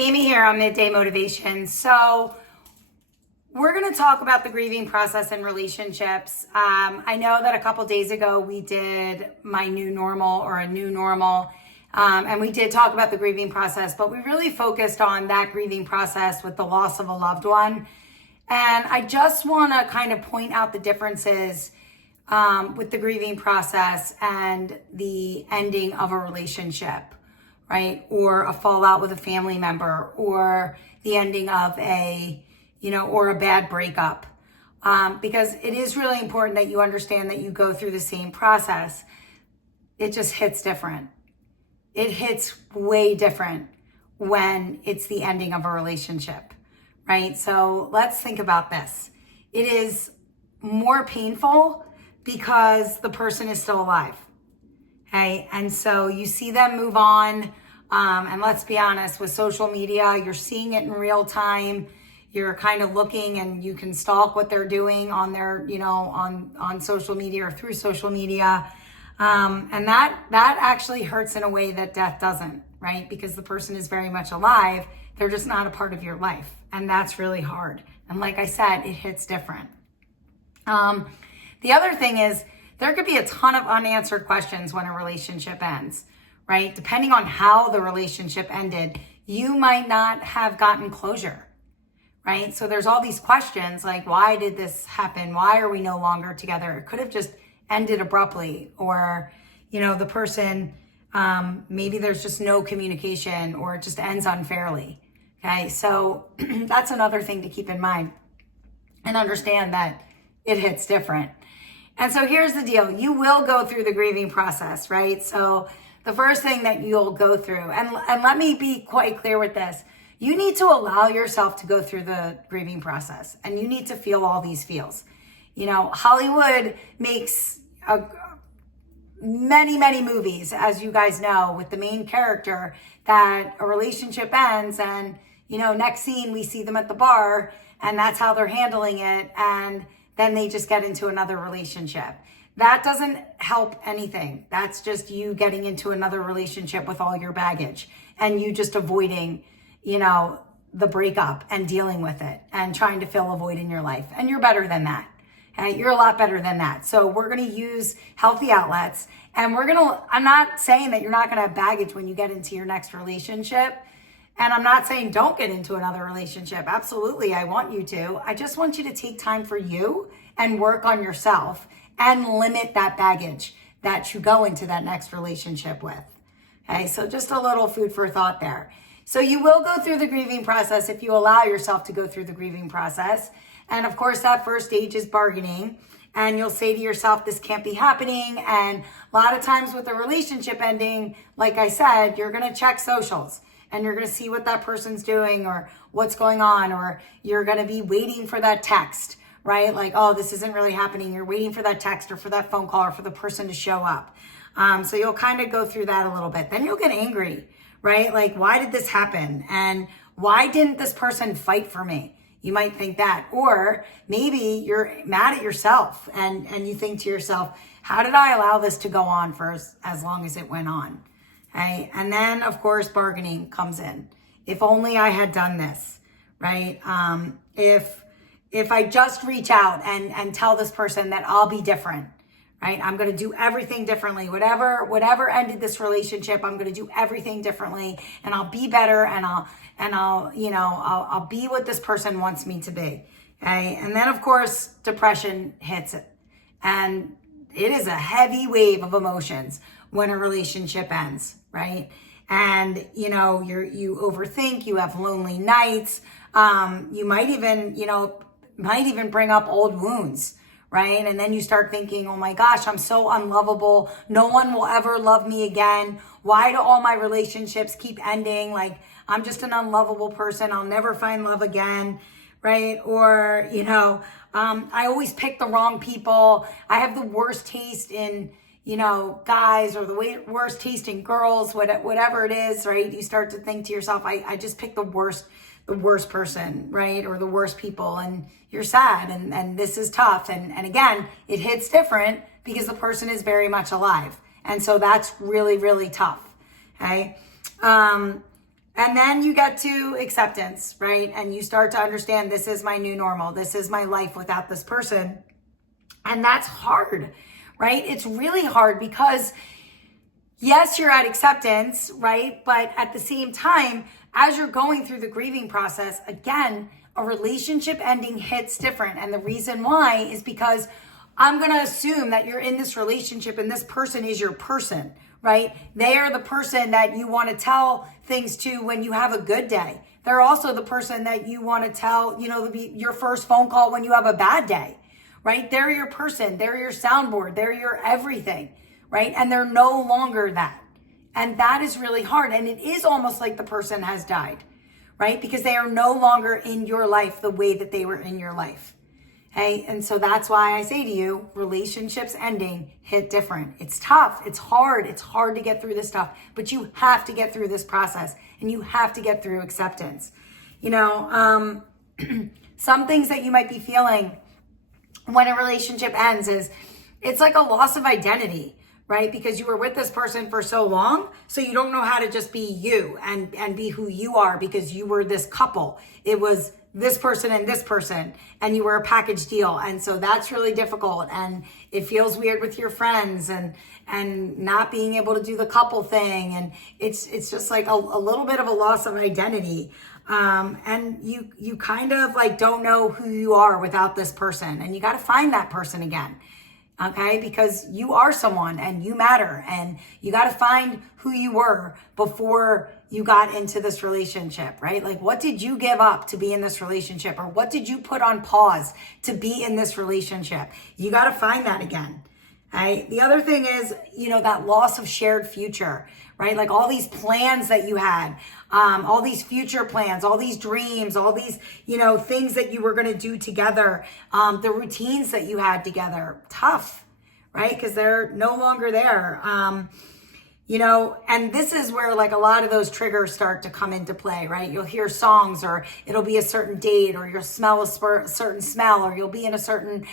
Amy here on Midday Motivation. So we're going to talk about the grieving process in relationships. I know that a couple days ago we did my new normal or a new normal, and we did talk about the grieving process, but we really focused on that grieving process with the loss of a loved one. And I just want to kind of point out the differences with the grieving process and the ending of a relationship, right? Or a fallout with a family member, or the ending of or a bad breakup. Because it is really important that you understand that you go through the same process. It just hits different. It hits way different when it's the ending of a relationship, right? So let's think about this. It is more painful because the person is still alive. Okay, and so you see them move on, and let's be honest, with social media, you're seeing it in real time. You're kind of looking, and you can stalk what they're doing on their, on social media or through social media, and that actually hurts in a way that death doesn't, right? Because the person is very much alive. They're just not a part of your life, and that's really hard. And like I said, it hits different. The other thing is, there could be a ton of unanswered questions when a relationship ends, right? Depending on how the relationship ended, you might not have gotten closure, right? So there's all these questions like, why did this happen? Why are we no longer together? It could have just ended abruptly, or, the person, maybe there's just no communication, or it just ends unfairly. Okay, so that's another thing to keep in mind and understand that it hits different. And so here's the deal. You will go through the grieving process, right? So the first thing that you'll go through, and let me be quite clear with this, you need to allow yourself to go through the grieving process, and you need to feel all these feels. Hollywood makes many movies, as you guys know, with the main character that a relationship ends, and, next scene we see them at the bar, and that's how they're handling it, and then they just get into another relationship. That doesn't help anything. That's just you getting into another relationship with all your baggage, and you just avoiding, the breakup and dealing with it and trying to fill a void in your life. And you're better than that. Okay? You're a lot better than that. So we're going to use healthy outlets, and I'm not saying that you're not going to have baggage when you get into your next relationship. And I'm not saying don't get into another relationship. Absolutely, I want you to. I just want you to take time for you and work on yourself and limit that baggage that you go into that next relationship with. Okay, so just a little food for thought there. So you will go through the grieving process if you allow yourself to go through the grieving process. And of course, that first stage is bargaining. And you'll say to yourself, this can't be happening. And a lot of times with a relationship ending, like I said, you're going to check socials. And you're going to see what that person's doing or what's going on, or you're going to be waiting for that text, right? Like, oh, this isn't really happening. You're waiting for that text or for that phone call or for the person to show up. So you'll kind of go through that a little bit. Then you'll get angry, right? Like, why did this happen? And why didn't this person fight for me? You might think that. Or maybe you're mad at yourself and you think to yourself, how did I allow this to go on for as long as it went on? Okay. And then, of course, bargaining comes in. If only I had done this, right? If I just reach out and tell this person that I'll be different, right? I'm going to do everything differently. Whatever ended this relationship, I'm going to do everything differently, and I'll be better, and I'll be what this person wants me to be. Okay. And then, of course, depression hits it, and it is a heavy wave of emotions when a relationship ends, right? And, you overthink, you have lonely nights. You might even bring up old wounds, right? And then you start thinking, oh my gosh, I'm so unlovable. No one will ever love me again. Why do all my relationships keep ending? Like, I'm just an unlovable person. I'll never find love again, right? Or, I always pick the wrong people. I have the worst taste in, guys, or the worst taste in girls, whatever it is, right? You start to think to yourself, I just picked the worst person, right? Or the worst people, and you're sad, and this is tough. And again, it hits different because the person is very much alive. And so that's really, really tough. Okay. And then you get to acceptance, right? And you start to understand, this is my new normal. This is my life without this person. And that's hard, right? It's really hard because yes, you're at acceptance, right? But at the same time, as you're going through the grieving process, again, a relationship ending hits different. And the reason why is because I'm going to assume that you're in this relationship and this person is your person, right? They are the person that you want to tell things to when you have a good day. They're also the person that you want to tell, your first phone call when you have a bad day, right? They're your person. They're your soundboard. They're your everything, right? And they're no longer that. And that is really hard. And it is almost like the person has died, right? Because they are no longer in your life the way that they were in your life. Okay. And so that's why I say to you, relationships ending hit different. It's tough. It's hard. It's hard to get through this stuff, but you have to get through this process and you have to get through acceptance. Some things that you might be feeling when a relationship ends is it's like a loss of identity, right? Because you were with this person for so long, so you don't know how to just be you and be who you are because you were this couple. It was this person and you were a package deal. And so that's really difficult. And it feels weird with your friends and not being able to do the couple thing. And it's just like a little bit of a loss of identity. And you kind of like don't know who you are without this person, and you got to find that person again. Okay, because you are someone and you matter, and you got to find who you were before you got into this relationship, right? Like, what did you give up to be in this relationship, or what did you put on pause to be in this relationship? You got to find that again. Right? The other thing is, that loss of shared future, right? Like all these plans that you had, all these future plans, all these dreams, all these, things that you were going to do together, the routines that you had together, tough, right? Because they're no longer there. And this is where like a lot of those triggers start to come into play, right? You'll hear songs, or it'll be a certain date, or you'll smell a certain smell, or you'll be in a certain,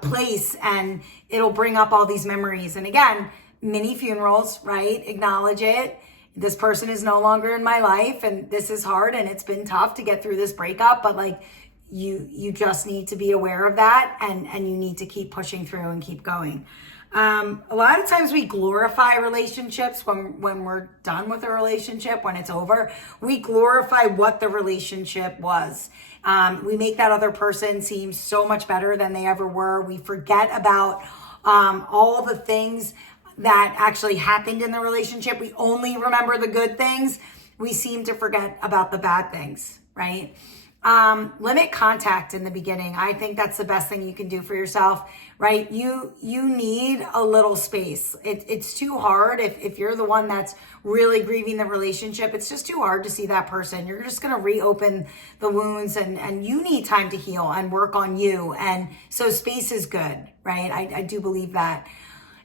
place, and it'll bring up all these memories. And again, mini funerals, right? Acknowledge it. This person is no longer in my life, and this is hard, and it's been tough to get through this breakup, but like you just need to be aware of that, and you need to keep pushing through and keep going. A lot of times we glorify relationships when we're done with a relationship, when it's over. We glorify what the relationship was. We make that other person seem so much better than they ever were. We forget about all the things that actually happened in the relationship. We only remember the good things. We seem to forget about the bad things, right? Limit contact in the beginning. I think that's the best thing you can do for yourself, right? You need a little space. It's too hard if you're the one that's really grieving the relationship. It's just too hard to see that person. You're just going to reopen the wounds, and you need time to heal and work on you. And so space is good, right? I do believe that.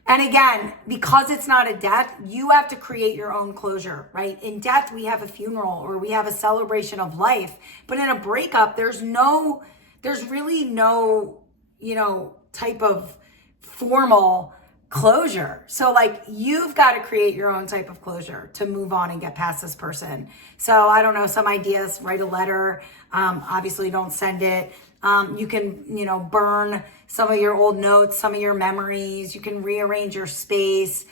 And again, because it's not a death, you have to create your own closure, right? In death, we have a funeral or we have a celebration of life. But in a breakup, there's really no, type of formal closure. So like you've got to create your own type of closure to move on and get past this person. So I don't know, some ideas, write a letter. Obviously don't send it. You can, burn some of your old notes, some of your memories. You can rearrange your space.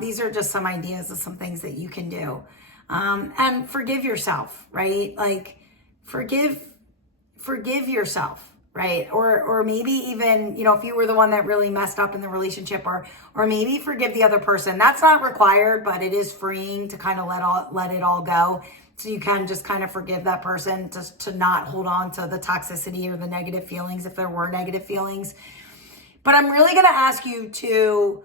These are just some ideas of some things that you can do. And forgive yourself, right? Like forgive yourself, right? Or maybe even, if you were the one that really messed up in the relationship, or maybe forgive the other person. That's not required, but it is freeing to kind of let it all go. So you can just kind of forgive that person to not hold on to the toxicity or the negative feelings if there were negative feelings. But I'm really going to ask you to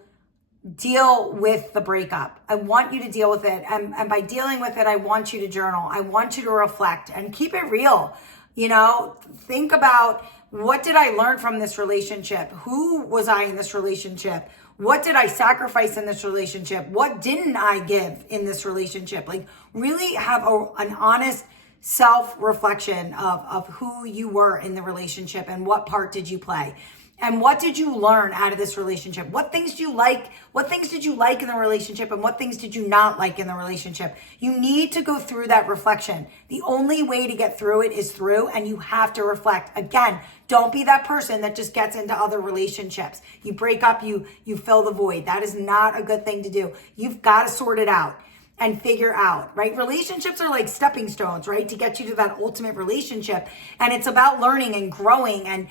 deal with the breakup. I want you to deal with it. And by dealing with it, I want you to journal. I want you to reflect and keep it real. Think about, what did I learn from this relationship? Who was I in this relationship? What did I sacrifice in this relationship? What didn't I give in this relationship? Like really have an honest self-reflection of who you were in the relationship and what part did you play. And what did you learn out of this relationship? What things do you like? What things did you like in the relationship? And what things did you not like in the relationship? You need to go through that reflection. The only way to get through it is through, and you have to reflect. Again, don't be that person that just gets into other relationships. You break up, you fill the void. That is not a good thing to do. You've got to sort it out and figure out, right? Relationships are like stepping stones, right? To get you to that ultimate relationship. And it's about learning and growing and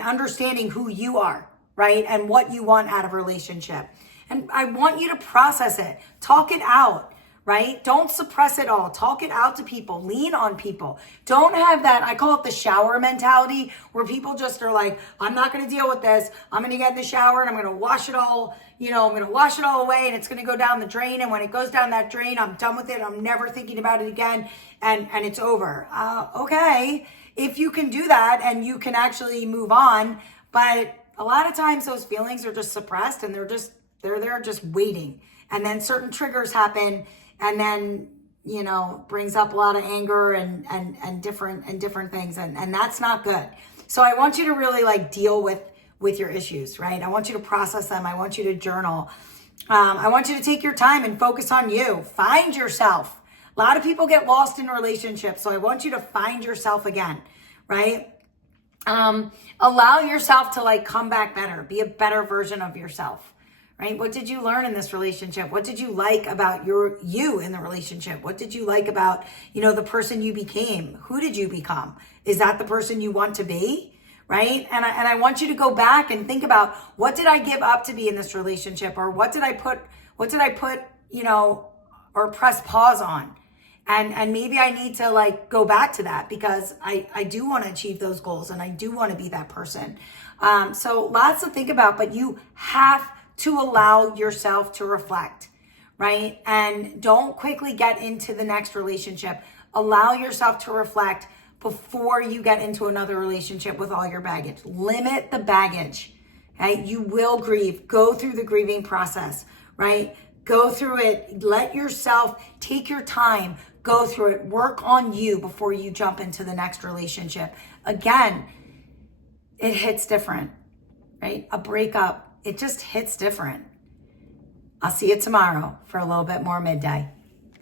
understanding who you are, right? And what you want out of a relationship. And I want you to process it, talk it out, right? Don't suppress it all. Talk it out to people. Lean on people. Don't have that, I call it the shower mentality, where people just are like, I'm not going to deal with this. I'm going to get in the shower and I'm going to wash it all, I'm going to wash it all away and it's going to go down the drain. And when it goes down that drain, I'm done with it. I'm never thinking about it again. And it's over. Okay. If you can do that and you can actually move on, but a lot of times those feelings are just suppressed and they're there just waiting. And then certain triggers happen, and then, brings up a lot of anger and different things. And that's not good. So I want you to really deal with your issues, right? I want you to process them. I want you to journal. I want you to take your time and focus on you. Find yourself. A lot of people get lost in relationships. So I want you to find yourself again, right? Allow yourself to come back better, be a better version of yourself. Right? What did you learn in this relationship? What did you like about you in the relationship? What did you like about, the person you became? Who did you become? Is that the person you want to be? Right? And I want you to go back and think about, what did I give up to be in this relationship? Or what did I put, or press pause on? And maybe I need to go back to that, because I do want to achieve those goals and I do want to be that person. So lots to think about, but you have to allow yourself to reflect, right? And don't quickly get into the next relationship. Allow yourself to reflect before you get into another relationship with all your baggage. Limit the baggage, okay? You will grieve. Go through the grieving process, right? Go through it. Let yourself take your time. Go through it. Work on you before you jump into the next relationship. Again, it hits different, right? A breakup, it just hits different. I'll see you tomorrow for a little bit more Midday.